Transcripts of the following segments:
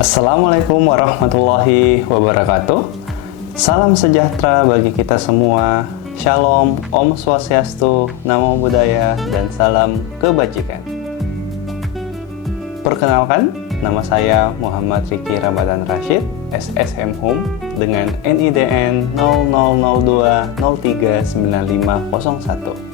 Assalamualaikum warahmatullahi wabarakatuh. Salam sejahtera bagi kita semua. Shalom, Om Swastiastu, Namo Buddhaya, dan salam kebajikan. Perkenalkan, nama saya Muhammad Riki Ramadan Rashid, SSM Hum, dengan NIDN 0002039501.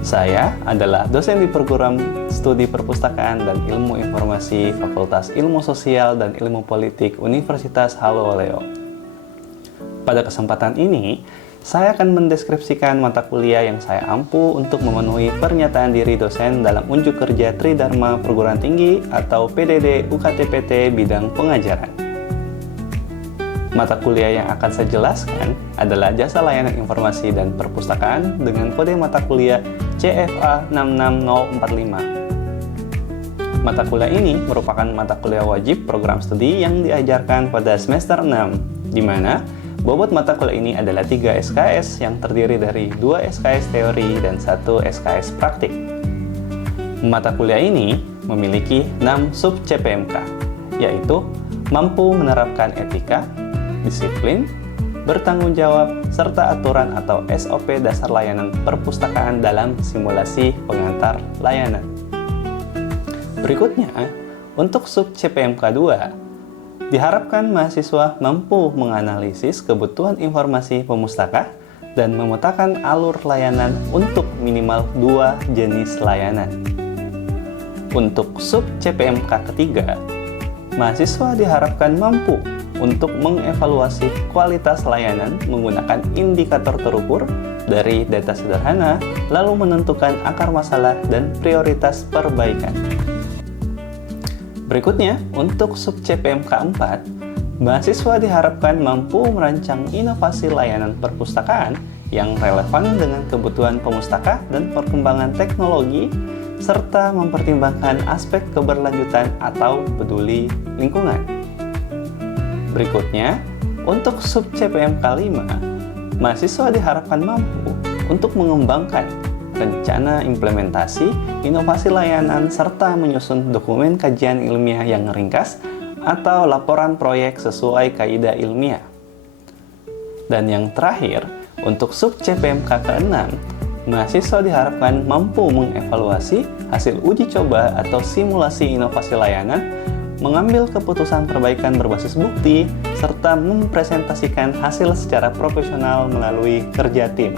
Saya adalah dosen di program Studi Perpustakaan dan Ilmu Informasi Fakultas Ilmu Sosial dan Ilmu Politik Universitas Haloluoleo. Pada kesempatan ini, saya akan mendeskripsikan mata kuliah yang saya ampu untuk memenuhi pernyataan diri dosen dalam unjuk kerja Tridharma Perguruan Tinggi atau PDD UKT-PT bidang pengajaran. Mata kuliah yang akan saya jelaskan adalah Jasa Layanan Informasi dan Perpustakaan dengan kode mata kuliah CFA 66045. Mata kuliah ini merupakan mata kuliah wajib program studi yang diajarkan pada semester 6, di mana bobot mata kuliah ini adalah 3 SKS yang terdiri dari 2 SKS teori dan 1 SKS praktik. Mata kuliah ini memiliki 6 sub CPMK, yaitu mampu menerapkan etika, disiplin, bertanggung jawab, serta aturan atau SOP dasar layanan perpustakaan dalam simulasi pengantar layanan. Berikutnya, untuk sub CPMK 2, diharapkan mahasiswa mampu menganalisis kebutuhan informasi pemustaka dan memetakan alur layanan untuk minimal 2 jenis layanan. Untuk sub CPMK ketiga, mahasiswa diharapkan mampu untuk mengevaluasi kualitas layanan menggunakan indikator terukur dari data sederhana, lalu menentukan akar masalah dan prioritas perbaikan. Berikutnya, untuk sub CPMK 4, mahasiswa diharapkan mampu merancang inovasi layanan perpustakaan yang relevan dengan kebutuhan pemustaka dan perkembangan teknologi, serta mempertimbangkan aspek keberlanjutan atau peduli lingkungan. Berikutnya, untuk sub CPMK 5, mahasiswa diharapkan mampu untuk mengembangkan rencana implementasi, inovasi layanan, serta menyusun dokumen kajian ilmiah yang ringkas atau laporan proyek sesuai kaidah ilmiah. Dan yang terakhir, untuk sub CPMK ke-6, mahasiswa diharapkan mampu mengevaluasi hasil uji coba atau simulasi inovasi layanan, mengambil keputusan perbaikan berbasis bukti, serta mempresentasikan hasil secara profesional melalui kerja tim.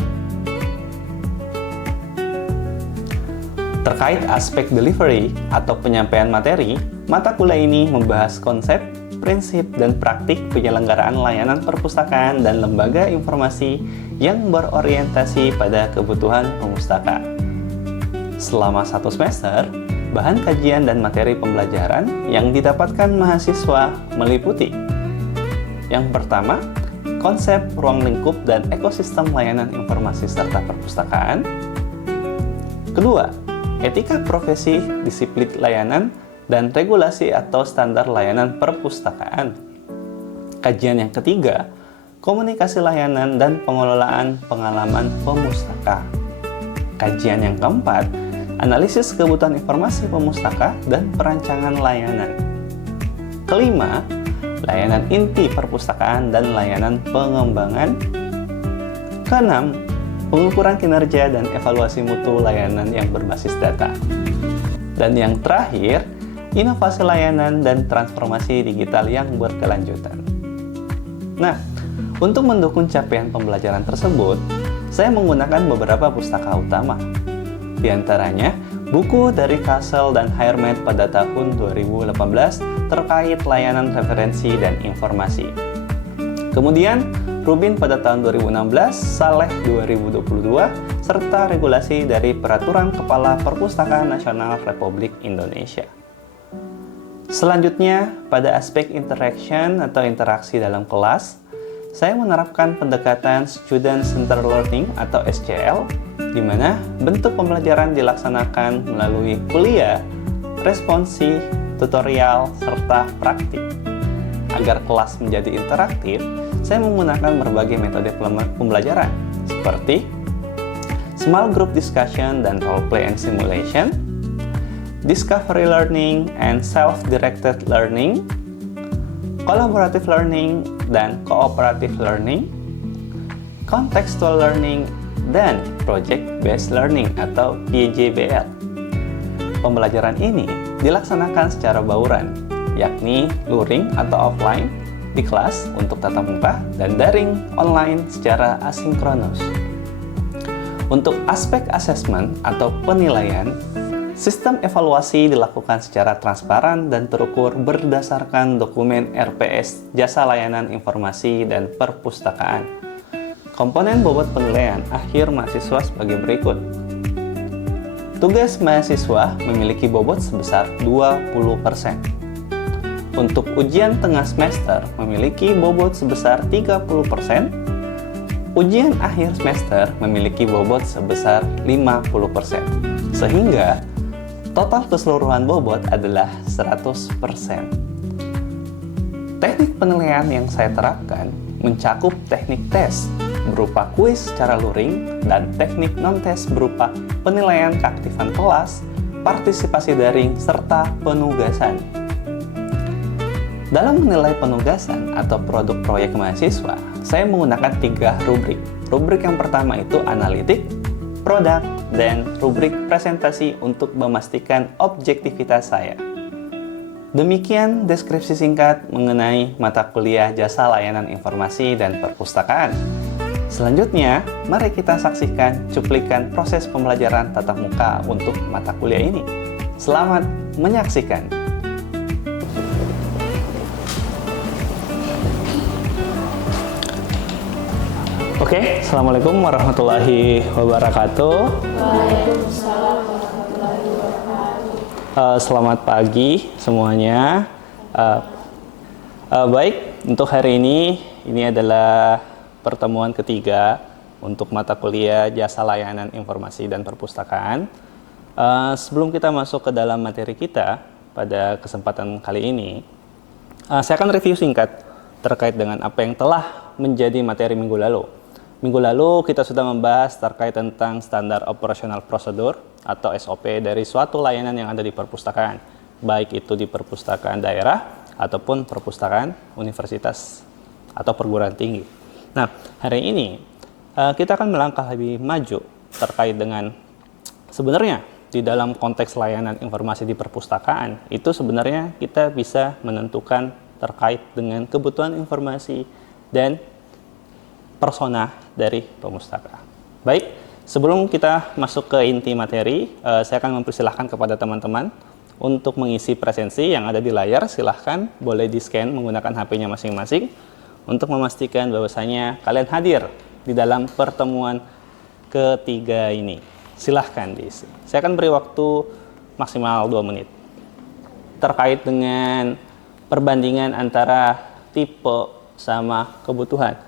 Terkait aspek delivery atau penyampaian materi, mata kuliah ini membahas konsep, prinsip, dan praktik penyelenggaraan layanan perpustakaan dan lembaga informasi yang berorientasi pada kebutuhan pemustaka. Selama 1 semester, bahan kajian dan materi pembelajaran yang didapatkan mahasiswa meliputi: yang pertama, konsep ruang lingkup dan ekosistem layanan informasi serta perpustakaan. Kedua, etika profesi, disiplin layanan, dan regulasi atau standar layanan perpustakaan. Kajian yang ketiga, komunikasi layanan dan pengelolaan pengalaman pemustaka. Kajian yang keempat, analisis kebutuhan informasi pemustaka dan perancangan layanan. Kelima, layanan inti perpustakaan dan layanan pengembangan. Keenam, pengukuran kinerja dan evaluasi mutu layanan yang berbasis data. Dan yang terakhir, inovasi layanan dan transformasi digital yang berkelanjutan. Nah, untuk mendukung capaian pembelajaran tersebut, saya menggunakan beberapa pustaka utama. Di antaranya, buku dari Castle dan Haermet pada tahun 2018 terkait layanan referensi dan informasi. Kemudian, Rubin pada tahun 2016, Saleh 2022, serta regulasi dari Peraturan Kepala Perpustakaan Nasional Republik Indonesia. Selanjutnya, pada aspek interaction atau interaksi dalam kelas, saya menerapkan pendekatan Student Centered Learning atau SCL, di mana bentuk pembelajaran dilaksanakan melalui kuliah, responsi, tutorial, serta praktik. Agar kelas menjadi interaktif, saya menggunakan berbagai metode pembelajaran, seperti small group discussion dan role play and simulation, discovery learning and self-directed learning, collaborative learning dan cooperative learning, contextual learning, dan project-based learning atau PJBL. Pembelajaran ini dilaksanakan secara bauran, yakni luring atau offline di kelas untuk tatap muka dan daring online secara asinkronus. Untuk aspek asesmen atau penilaian, sistem evaluasi dilakukan secara transparan dan terukur berdasarkan dokumen RPS Jasa Layanan Informasi dan Perpustakaan. Komponen bobot penilaian akhir mahasiswa sebagai berikut. Tugas mahasiswa memiliki bobot sebesar 20%. Untuk ujian tengah semester memiliki bobot sebesar 30%. Ujian akhir semester memiliki bobot sebesar 50%. Sehingga total keseluruhan bobot adalah 100%. Teknik penilaian yang saya terapkan mencakup teknik tes berupa kuis secara luring dan teknik non-tes berupa penilaian keaktifan kelas, partisipasi daring, serta penugasan. Dalam menilai penugasan atau produk proyek mahasiswa, saya menggunakan 3 rubrik. Rubrik yang pertama itu analitik, produk, dan rubrik presentasi untuk memastikan objektivitas saya. Demikian deskripsi singkat mengenai mata kuliah Jasa Layanan Informasi dan Perpustakaan. Selanjutnya, mari kita saksikan cuplikan proses pembelajaran tatap muka untuk mata kuliah ini. Selamat menyaksikan! Oke, Assalamualaikum warahmatullahi wabarakatuh. Waalaikumsalam warahmatullahi wabarakatuh. Selamat pagi semuanya. Baik, untuk hari ini adalah pertemuan ketiga untuk mata kuliah Jasa Layanan Informasi dan Perpustakaan. Sebelum kita masuk ke dalam materi kita pada kesempatan kali ini, saya akan review singkat terkait dengan apa yang telah menjadi materi minggu lalu. Minggu lalu kita sudah membahas terkait tentang standar operasional prosedur atau SOP dari suatu layanan yang ada di perpustakaan, baik itu di perpustakaan daerah ataupun perpustakaan universitas atau perguruan tinggi. Nah, hari ini kita akan melangkah lebih maju terkait dengan sebenarnya di dalam konteks layanan informasi di perpustakaan itu sebenarnya kita bisa menentukan terkait dengan kebutuhan informasi dan persona dari pemustaka. Baik, sebelum kita masuk ke inti materi, saya akan mempersilahkan kepada teman-teman untuk mengisi presensi yang ada di layar. Silahkan boleh di-scan menggunakan HP-nya masing-masing untuk memastikan bahwasanya kalian hadir di dalam pertemuan ketiga ini. Silahkan diisi. Saya akan beri waktu maksimal 2 menit. Terkait dengan perbandingan antara tipe sama kebutuhan.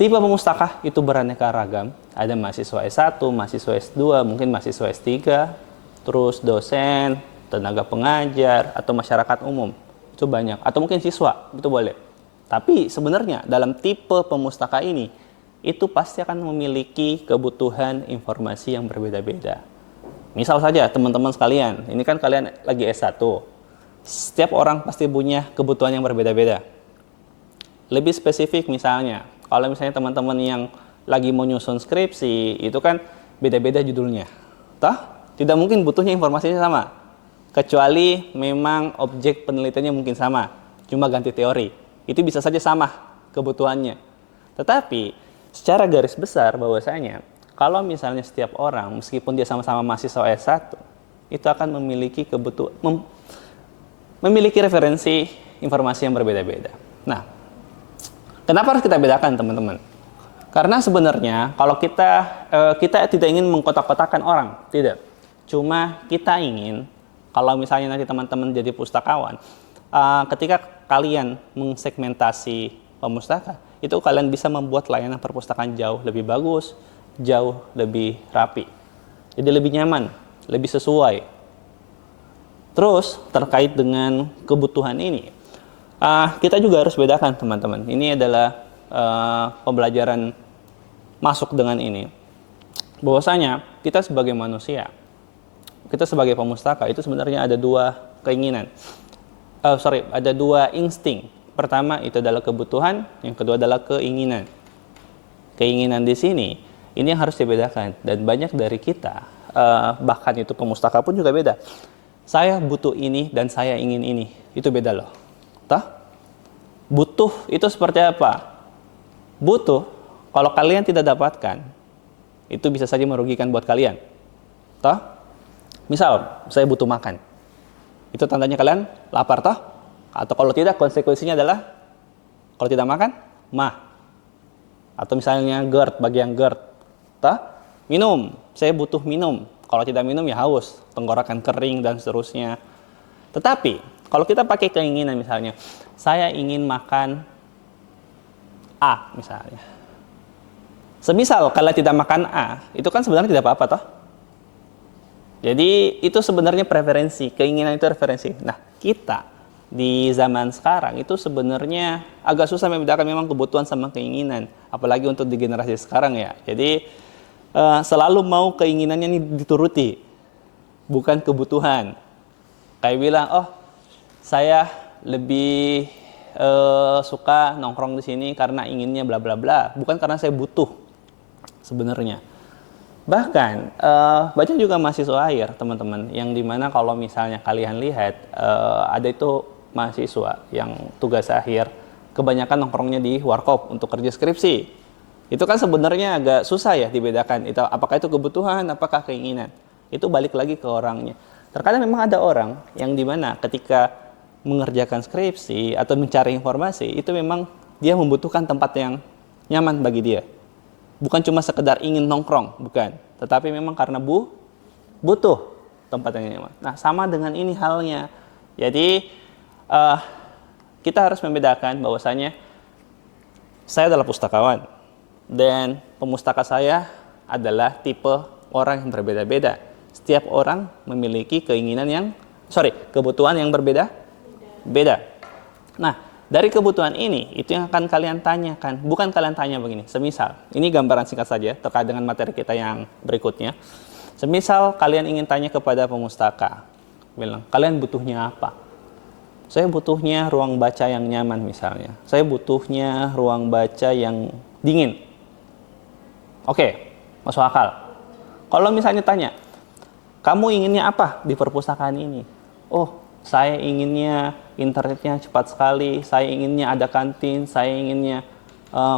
Tipe pemustaka itu beraneka ragam. Ada mahasiswa S1, mahasiswa S2, mungkin mahasiswa S3, terus dosen, tenaga pengajar, atau masyarakat umum. Itu banyak. Atau mungkin siswa, itu boleh. Tapi sebenarnya dalam tipe pemustaka ini, itu pasti akan memiliki kebutuhan informasi yang berbeda-beda. Misal saja teman-teman sekalian, ini kan kalian lagi S1. Setiap orang pasti punya kebutuhan yang berbeda-beda. Lebih spesifik misalnya, kalau misalnya teman-teman yang lagi mau nyusun skripsi, itu kan beda-beda judulnya. Toh, tidak mungkin butuhnya informasinya sama. Kecuali memang objek penelitiannya mungkin sama, cuma ganti teori. Itu bisa saja sama kebutuhannya. Tetapi, secara garis besar bahwasanya, kalau misalnya setiap orang, meskipun dia sama-sama mahasiswa S1, itu akan memiliki memiliki referensi informasi yang berbeda-beda. Nah, kenapa harus kita bedakan, teman-teman? Karena sebenarnya kalau kita tidak ingin mengkotak-kotakan orang, tidak. Cuma kita ingin, kalau misalnya nanti teman-teman jadi pustakawan, ketika kalian mengsegmentasi pemustaka, itu kalian bisa membuat layanan perpustakaan jauh lebih bagus, jauh lebih rapi. Jadi lebih nyaman, lebih sesuai. Terus terkait dengan kebutuhan ini, kita juga harus bedakan, teman-teman. Ini adalah pembelajaran masuk dengan ini. Bahwasanya kita sebagai manusia, kita sebagai pemustaka itu sebenarnya ada 2 keinginan. ada dua insting. Pertama itu adalah kebutuhan, yang kedua adalah keinginan. Keinginan di sini ini yang harus dibedakan, dan banyak dari kita bahkan itu pemustaka pun juga beda. Saya butuh ini dan saya ingin ini, itu beda loh. Toh? Butuh itu seperti apa? Butuh kalau kalian tidak dapatkan, itu bisa saja merugikan buat kalian. Toh? Misal saya butuh makan, itu tandanya kalian lapar toh? Atau kalau tidak, konsekuensinya adalah kalau tidak makan, mah. Atau misalnya GERD, bagi yang GERD, toh? Minum, saya butuh minum. Kalau tidak minum ya haus, tenggorokan kering dan seterusnya. Tetapi kalau kita pakai keinginan misalnya, saya ingin makan A misalnya. Semisal kalau tidak makan A, itu kan sebenarnya tidak apa-apa toh? Jadi itu sebenarnya preferensi, keinginan itu referensi. Nah, kita di zaman sekarang itu sebenarnya agak susah membedakan memang kebutuhan sama keinginan, apalagi untuk di generasi sekarang ya. Jadi selalu mau keinginannya ini dituruti, bukan kebutuhan. Kayak bilang, oh saya lebih suka nongkrong di sini karena inginnya bla bla bla, bukan karena saya butuh sebenarnya. Bahkan banyak juga mahasiswa akhir teman-teman, yang dimana kalau misalnya kalian lihat ada itu mahasiswa yang tugas akhir kebanyakan nongkrongnya di warkop untuk kerja skripsi. Itu kan sebenarnya agak susah ya dibedakan, itu apakah itu kebutuhan, apakah keinginan. Itu balik lagi ke orangnya. Terkadang memang ada orang yang dimana ketika mengerjakan skripsi atau mencari informasi, itu memang dia membutuhkan tempat yang nyaman bagi dia. Bukan cuma sekedar ingin nongkrong, bukan. Tetapi memang karena butuh tempat yang nyaman. Nah, sama dengan ini halnya. Jadi, kita harus membedakan bahwasanya saya adalah pustakawan. Dan pemustaka saya adalah tipe orang yang berbeda-beda. Setiap orang memiliki kebutuhan yang berbeda-beda. Nah, dari kebutuhan ini, itu yang akan kalian tanyakan. Bukan kalian tanya begini, semisal, ini gambaran singkat saja terkait dengan materi kita yang berikutnya. Semisal kalian ingin tanya kepada pemustaka, bilang, kalian butuhnya apa? Saya butuhnya ruang baca yang nyaman misalnya. Saya butuhnya ruang baca yang dingin. Oke, masuk akal. Kalau misalnya tanya, kamu inginnya apa di perpustakaan ini? Oh, saya inginnya internetnya cepat sekali, saya inginnya ada kantin, saya inginnya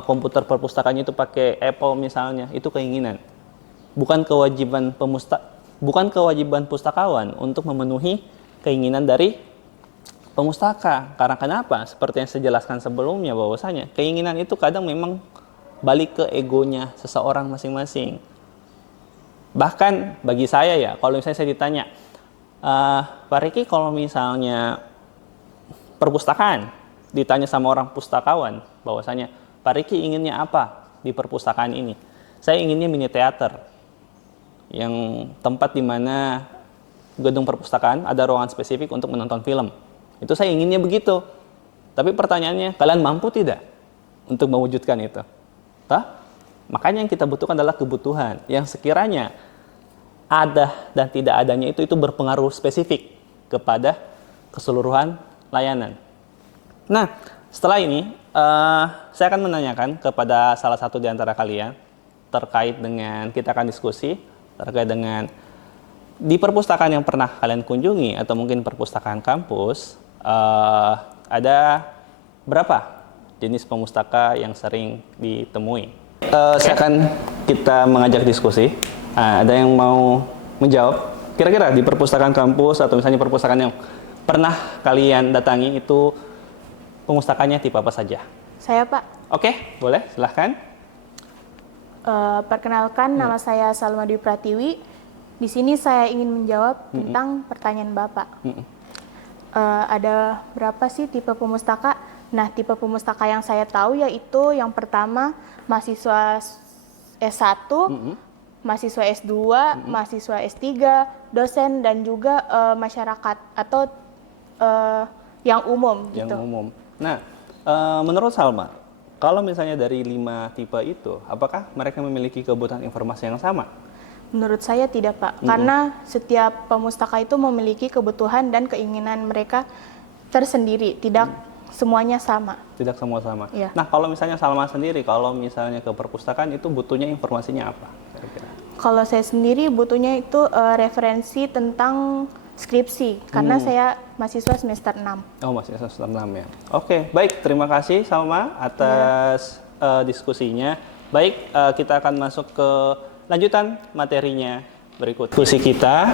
komputer perpustakaannya itu pakai Apple misalnya. Itu keinginan. Bukan kewajiban pustakawan untuk memenuhi keinginan dari pemustaka. Karena kenapa? Seperti yang saya jelaskan sebelumnya bahwasanya keinginan itu kadang memang balik ke egonya seseorang masing-masing. Bahkan bagi saya ya, kalau misalnya saya ditanya, Pak Riki, kalau misalnya perpustakaan, ditanya sama orang pustakawan, bahwasanya Pak Riki inginnya apa di perpustakaan ini? Saya inginnya mini teater, yang tempat di mana gedung perpustakaan ada ruangan spesifik untuk menonton film. Itu saya inginnya begitu. Tapi pertanyaannya, kalian mampu tidak untuk mewujudkan itu? Makanya yang kita butuhkan adalah kebutuhan yang sekiranya ada dan tidak adanya itu berpengaruh spesifik kepada keseluruhan layanan. Nah, setelah ini saya akan menanyakan kepada salah satu di antara kalian terkait dengan, kita akan diskusi terkait dengan di perpustakaan yang pernah kalian kunjungi atau mungkin perpustakaan kampus, ada berapa jenis pemustaka yang sering ditemui. Saya akan kita mengajak diskusi. Ada yang mau menjawab? Kira-kira di perpustakaan kampus atau misalnya perpustakaan yang pernah kalian datangi itu pemustakanya tipe apa saja? Saya, Pak. Oke, boleh, silahkan. Perkenalkan, nama saya Salma Dwi Pratiwi. Di sini saya ingin menjawab tentang pertanyaan Bapak. Ada berapa sih tipe pemustaka? Nah, tipe pemustaka yang saya tahu yaitu yang pertama mahasiswa S1, mahasiswa S2, mahasiswa S3, dosen, dan juga masyarakat atau yang umum. Yang gitu. umum. Nah, menurut Salma, kalau misalnya dari 5 tipe itu, apakah mereka memiliki kebutuhan informasi yang sama? Menurut saya tidak, Pak. Karena setiap pemustaka itu memiliki kebutuhan dan keinginan mereka tersendiri, tidak semuanya sama. Tidak semua sama. Iya. Nah, kalau misalnya Salma sendiri, kalau misalnya ke perpustakaan itu butuhnya informasinya apa? Kira-kira? Kalau saya sendiri butuhnya itu referensi tentang skripsi, karena saya mahasiswa semester 6. Oh, masih semester 6 ya. Oke, baik. Terima kasih Salma atas diskusinya. Baik, kita akan masuk ke lanjutan materinya berikut. Diskusi kita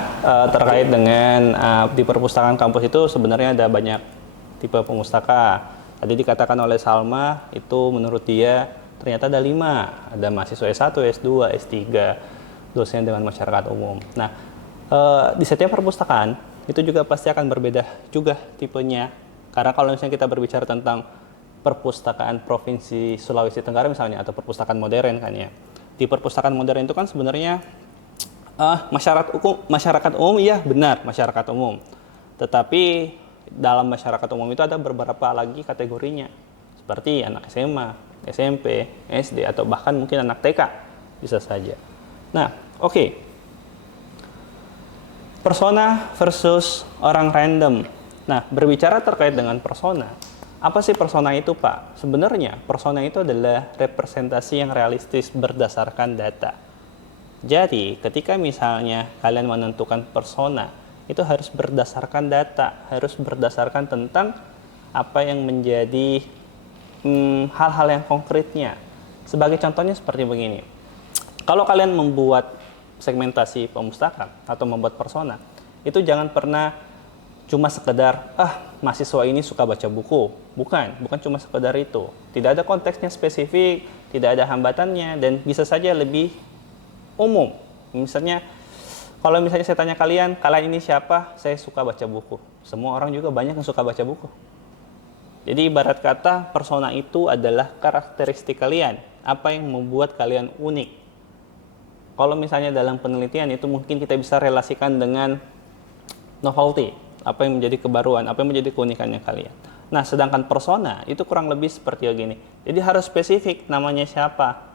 terkait dengan di perpustakaan kampus itu sebenarnya ada banyak tipe pemustaka. Tadi dikatakan oleh Salma, itu menurut dia ternyata ada 5. Ada mahasiswa S1, S2, S3, dosen dengan masyarakat umum. Nah, di setiap perpustakaan itu juga pasti akan berbeda juga tipenya. Karena kalau misalnya kita berbicara tentang perpustakaan Provinsi Sulawesi Tenggara misalnya, atau perpustakaan modern kan ya. Di perpustakaan modern itu kan sebenarnya masyarakat umum, iya benar, masyarakat umum. Tetapi dalam masyarakat umum itu ada beberapa lagi kategorinya. Seperti anak SMA, SMP, SD, atau bahkan mungkin anak TK bisa saja. Nah, oke. Persona versus orang random. Nah, berbicara terkait dengan persona, apa sih persona itu, Pak? Sebenarnya, persona itu adalah representasi yang realistis berdasarkan data. Jadi, ketika misalnya kalian menentukan persona, itu harus berdasarkan data, harus berdasarkan tentang apa yang menjadi hal-hal yang konkretnya. Sebagai contohnya seperti begini. Kalau kalian membuat segmentasi pemustaka atau membuat persona, itu jangan pernah cuma sekedar mahasiswa ini suka baca buku. Bukan cuma sekedar itu. Tidak ada konteksnya spesifik, tidak ada hambatannya, dan bisa saja lebih umum. Misalnya, kalau misalnya saya tanya kalian ini siapa? Saya suka baca buku. Semua orang juga banyak yang suka baca buku. Jadi ibarat kata persona itu adalah karakteristik kalian, apa yang membuat kalian unik. Kalau misalnya dalam penelitian itu mungkin kita bisa relasikan dengan novelty, apa yang menjadi kebaruan, apa yang menjadi keunikannya kalian. Nah, sedangkan persona itu kurang lebih seperti begini. Jadi harus spesifik namanya siapa.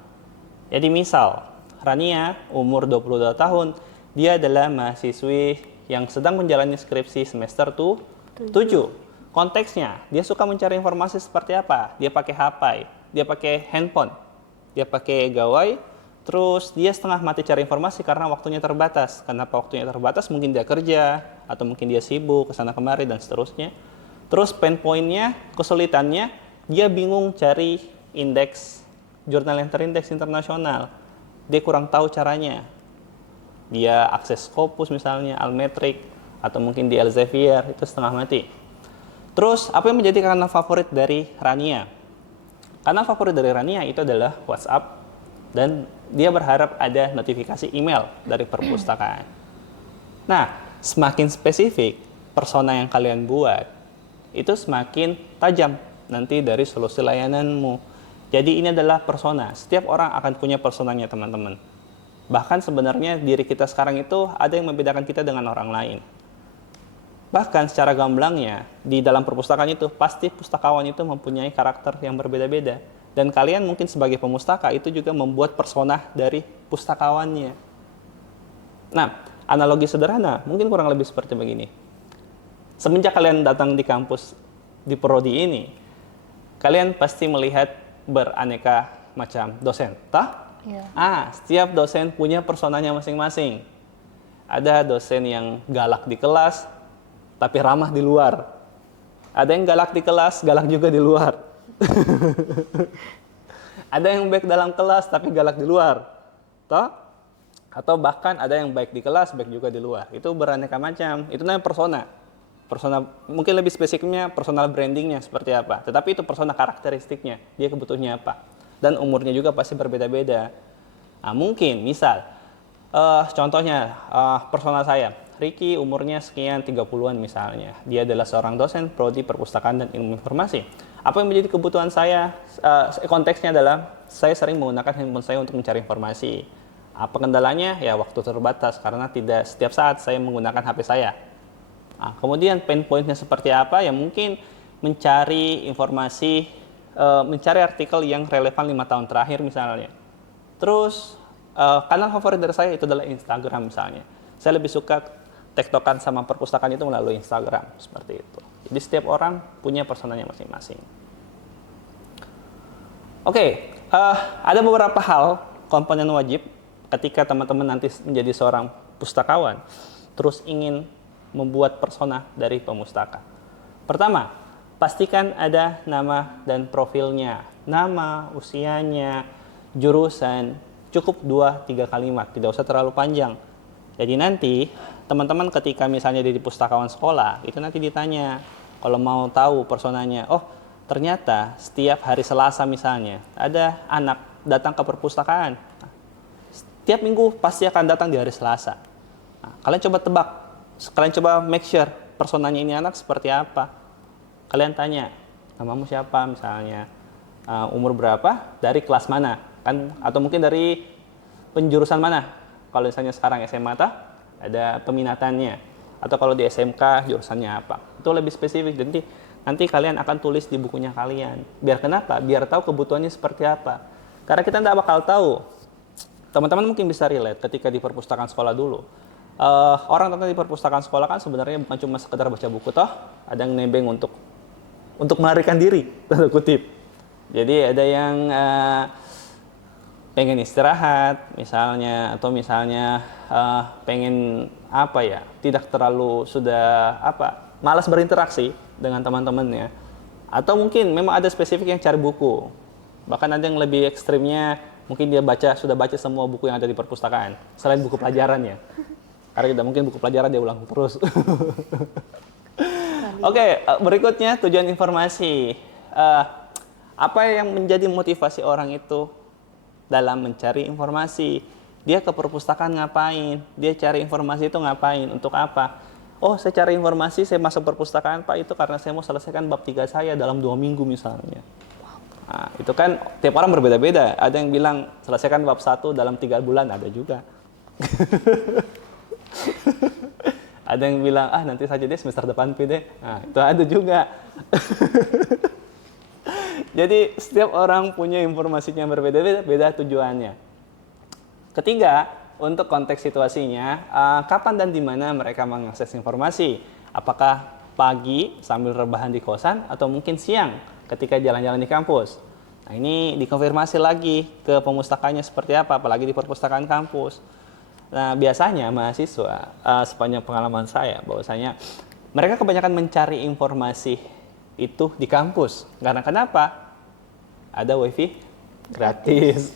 Jadi misal, Rania umur 22 tahun, dia adalah mahasiswi yang sedang menjalani skripsi semester 7. Konteksnya, dia suka mencari informasi seperti apa? Dia pakai HP, dia pakai handphone, dia pakai gawai. Terus dia setengah mati cari informasi karena waktunya terbatas. Kenapa waktunya terbatas? Mungkin dia kerja, atau mungkin dia sibuk kesana kemari dan seterusnya. Terus pain point-nya, kesulitannya, dia bingung cari indeks jurnal yang terindeks internasional. Dia kurang tahu caranya. Dia akses Scopus misalnya, Almetric, atau mungkin di Elsevier, itu setengah mati. Terus apa yang menjadi kanal favorit dari Rania? Kanal favorit dari Rania itu adalah WhatsApp, dan dia berharap ada notifikasi email dari perpustakaan. Nah, semakin spesifik persona yang kalian buat, itu semakin tajam nanti dari solusi layananmu. Jadi ini adalah persona. Setiap orang akan punya personanya, teman-teman. Bahkan sebenarnya diri kita sekarang itu ada yang membedakan kita dengan orang lain. Bahkan secara gamblangnya, di dalam perpustakaan itu, pasti pustakawan itu mempunyai karakter yang berbeda-beda. Dan kalian mungkin sebagai pemustaka itu juga membuat persona dari pustakawannya. Nah, analogi sederhana mungkin kurang lebih seperti begini. Semenjak kalian datang di kampus di prodi ini, kalian pasti melihat beraneka macam dosen, toh? Iya. Setiap dosen punya personanya masing-masing. Ada dosen yang galak di kelas, tapi ramah di luar. Ada yang galak di kelas, galak juga di luar. Ada yang baik dalam kelas tapi galak di luar, toh? Atau bahkan ada yang baik di kelas, baik juga di luar. Itu beraneka macam. Itu namanya persona. Persona mungkin lebih spesifiknya personal brandingnya seperti apa. Tetapi itu persona karakteristiknya, dia kebutuhannya apa. Dan umurnya juga pasti berbeda-beda. Nah, mungkin misal contohnya persona saya, Ricky umurnya sekian 30-an misalnya. Dia adalah seorang dosen prodi perpustakaan dan ilmu informasi. Apa yang menjadi kebutuhan saya? Konteksnya adalah saya sering menggunakan handphone saya untuk mencari informasi. Apa kendalanya? Ya waktu terbatas karena tidak setiap saat saya menggunakan HP saya. Nah, kemudian pain point-nya seperti apa? Ya mungkin mencari informasi, mencari artikel yang relevan 5 tahun terakhir misalnya. Terus kanal favorit dari saya itu adalah Instagram misalnya. Saya lebih suka tektokan sama perpustakaan itu melalui Instagram, seperti itu. Jadi setiap orang punya personanya masing-masing. Oke, ada beberapa hal komponen wajib ketika teman-teman nanti menjadi seorang pustakawan, terus ingin membuat persona dari pemustaka. Pertama, pastikan ada nama dan profilnya. Nama, usianya, jurusan, cukup 2-3 kalimat, tidak usah terlalu panjang. Jadi nanti teman-teman ketika misalnya di pustakawan sekolah, itu nanti ditanya, kalau mau tahu personanya, oh ternyata setiap hari Selasa misalnya, ada anak datang ke perpustakaan. Setiap minggu pasti akan datang di hari Selasa. Nah, kalian coba tebak, kalian coba make sure personanya ini anak seperti apa. Kalian tanya, namamu siapa misalnya, umur berapa, dari kelas mana, kan? Atau mungkin dari penjurusan mana. Kalau misalnya sekarang SMA ada peminatannya. Atau kalau di SMK jurusannya apa. Itu lebih spesifik. Jadi nanti kalian akan tulis di bukunya kalian. Biar kenapa? Biar tahu kebutuhannya seperti apa. Karena kita tidak bakal tahu. Teman-teman mungkin bisa relate ketika di perpustakaan sekolah dulu. Orang ternyata di perpustakaan sekolah kan sebenarnya bukan cuma sekedar baca buku toh, ada yang nebeng untuk melarikan diri, tanda kutip. Jadi ada yang pengen istirahat misalnya, atau misalnya pengen apa ya, tidak terlalu sudah malas berinteraksi dengan teman-temannya. Atau mungkin memang ada spesifik yang cari buku. Bahkan ada yang lebih ekstrimnya, mungkin dia sudah baca semua buku yang ada di perpustakaan, selain buku pelajarannya. Karena tidak mungkin buku pelajaran dia ulang terus. Oke, berikutnya tujuan informasi. Apa yang menjadi motivasi orang itu dalam mencari informasi? Dia ke perpustakaan ngapain? Dia cari informasi itu ngapain? Untuk apa? Oh, saya cari informasi, saya masuk perpustakaan, Pak, itu karena saya mau selesaikan bab 3 saya dalam 2 minggu misalnya. Nah, itu kan tiap orang berbeda-beda. Ada yang bilang selesaikan bab 1 dalam 3 bulan, ada juga. Ada yang bilang, nanti saja deh semester depan deh. Nah, itu ada juga. Jadi setiap orang punya informasinya berbeda-beda, beda tujuannya. Ketiga, untuk konteks situasinya, kapan dan di mana mereka mengakses informasi? Apakah pagi sambil rebahan di kosan atau mungkin siang ketika jalan-jalan di kampus? Nah, ini dikonfirmasi lagi ke pemustakanya seperti apa, apalagi di perpustakaan kampus. Nah, biasanya mahasiswa, sepanjang pengalaman saya, bahwasanya mereka kebanyakan mencari informasi itu di kampus. Karena kenapa? Ada wifi gratis.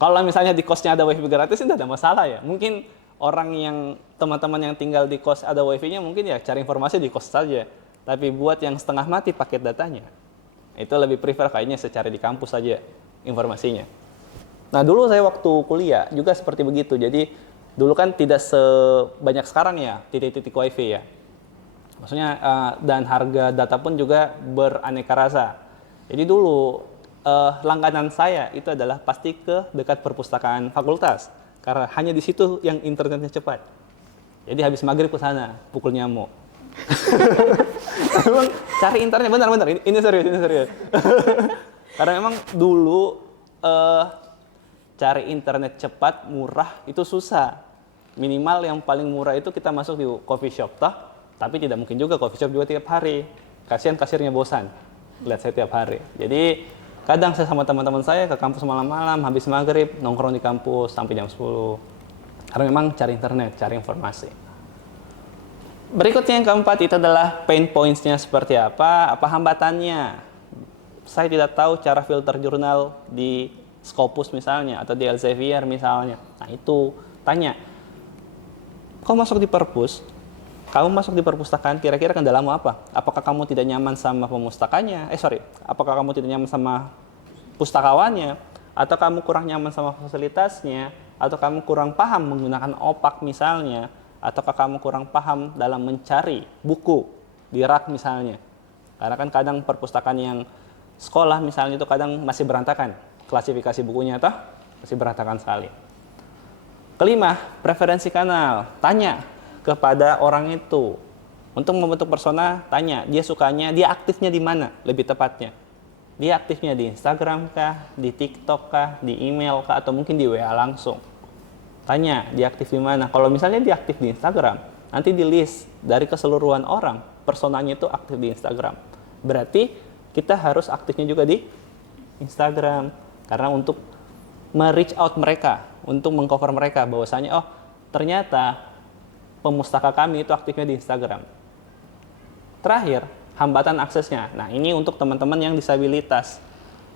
Kalau misalnya di kosnya ada wifi gratis, tidak ada masalah ya. Mungkin orang yang, teman-teman yang tinggal di kos ada wifi-nya, mungkin ya cari informasi di kos saja. Tapi buat yang setengah mati paket datanya, itu lebih prefer kayaknya secari di kampus saja informasinya. Nah, dulu saya waktu kuliah juga seperti begitu. Jadi dulu kan tidak sebanyak sekarang ya titik-titik wifi ya. Maksudnya dan harga data pun juga beraneka rasa. Jadi dulu langganan saya itu adalah pasti ke dekat perpustakaan fakultas. Karena hanya di situ yang internetnya cepat. Jadi habis maghrib ke sana, pukul nyamuk. Memang cari internet, benar. Ini serius. Karena memang dulu cari internet cepat, murah, itu susah. Minimal yang paling murah itu kita masuk di coffee shop, toh. Tapi tidak mungkin juga coffee shop juga tiap hari. Kasihan kasirnya bosan, lihat saya tiap hari. Jadi kadang saya sama teman-teman saya ke kampus malam-malam, habis maghrib, nongkrong di kampus sampai jam 10. Karena memang cari internet, cari informasi. Berikutnya yang keempat itu adalah pain points-nya seperti apa hambatannya. Saya tidak tahu cara filter jurnal di Scopus misalnya, atau di Elsevier misalnya. Nah, itu tanya, kamu masuk di perpus, kamu masuk di perpustakaan, kira-kira kendalamu apa? Apakah kamu tidak nyaman sama pemustakanya? Apakah kamu tidak nyaman sama pustakawannya? Atau kamu kurang nyaman sama fasilitasnya? Atau kamu kurang paham menggunakan opak misalnya? Ataukah kamu kurang paham dalam mencari buku di rak misalnya? Karena kan kadang perpustakaan yang sekolah misalnya itu kadang masih berantakan. Klasifikasi bukunya toh masih berantakan sekali. Kelima, preferensi kanal. Tanya kepada orang itu. Untuk membentuk persona, tanya dia sukanya, dia aktifnya di mana lebih tepatnya. Dia aktifnya di Instagram kah, di TikTok kah, di email kah, atau mungkin di WA langsung. Tanya, dia aktif di mana? Kalau misalnya dia aktif di Instagram, nanti di list dari keseluruhan orang, personanya itu aktif di Instagram. Berarti kita harus aktifnya juga di Instagram. Karena untuk me-reach out mereka, untuk mengcover mereka bahwasanya, oh ternyata pemustaka kami itu aktifnya di Instagram. Terakhir, hambatan aksesnya. Nah, ini untuk teman-teman yang disabilitas.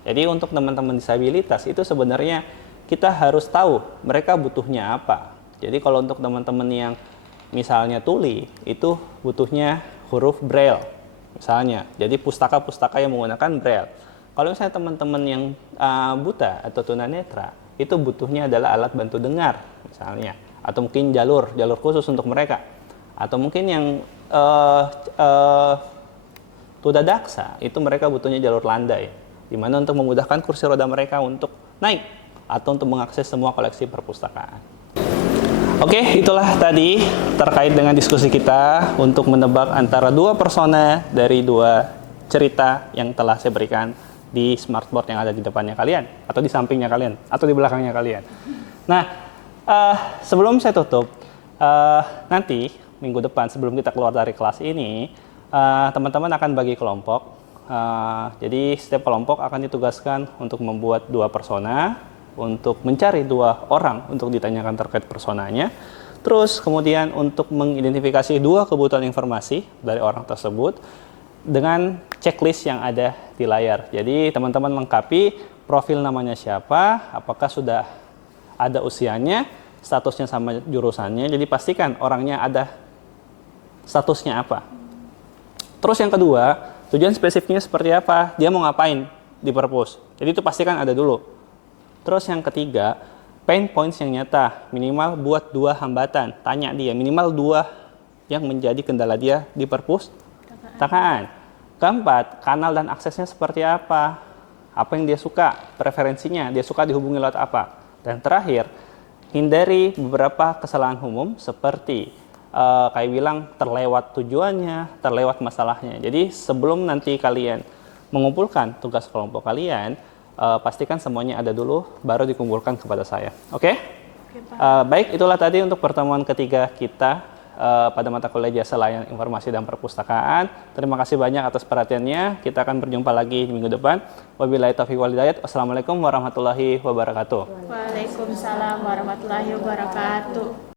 Jadi untuk teman-teman disabilitas itu sebenarnya kita harus tahu mereka butuhnya apa. Jadi kalau untuk teman-teman yang misalnya tuli, itu butuhnya huruf Braille misalnya. Jadi pustaka-pustaka yang menggunakan Braille. Kalau misalnya teman-teman yang buta atau tunanetra, itu butuhnya adalah alat bantu dengar misalnya. Atau mungkin jalur khusus untuk mereka. Atau mungkin yang tudadaksa, itu mereka butuhnya jalur landai, di mana untuk memudahkan kursi roda mereka untuk naik atau untuk mengakses semua koleksi perpustakaan. Oke, itulah tadi terkait dengan diskusi kita untuk menebak antara dua persona dari dua cerita yang telah saya berikan di smartboard yang ada di depannya kalian, atau di sampingnya kalian, atau di belakangnya kalian. Nah, sebelum saya tutup, nanti minggu depan sebelum kita keluar dari kelas ini, teman-teman akan bagi kelompok. Jadi setiap kelompok akan ditugaskan untuk membuat dua persona, untuk mencari dua orang untuk ditanyakan terkait personanya. Terus kemudian untuk mengidentifikasi dua kebutuhan informasi dari orang tersebut dengan checklist yang ada di layar. Jadi teman-teman lengkapi profil namanya siapa, apakah sudah ada usianya, statusnya sama jurusannya. Jadi pastikan orangnya ada statusnya apa. Terus yang kedua, tujuan spesifiknya seperti apa, dia mau ngapain di perpus. Jadi itu pastikan ada dulu. Terus yang ketiga, pain points yang nyata, minimal buat dua hambatan. Tanya dia, minimal dua yang menjadi kendala dia di perpustakaan. Keempat, kanal dan aksesnya seperti apa yang dia suka, preferensinya, dia suka dihubungi lewat apa. Dan terakhir, hindari beberapa kesalahan umum seperti kayak bilang terlewat tujuannya, terlewat masalahnya. Jadi sebelum nanti kalian mengumpulkan tugas kelompok kalian, pastikan semuanya ada dulu, baru dikumpulkan kepada saya. Oke? Baik, itulah tadi untuk pertemuan ketiga kita pada mata kuliah Jasa Layanan Informasi dan Perpustakaan. Terima kasih banyak atas perhatiannya. Kita akan berjumpa lagi di minggu depan. Wabillahi taufiq wal hidayah. Wassalamualaikum warahmatullahi wabarakatuh. Waalaikumsalam warahmatullahi wabarakatuh.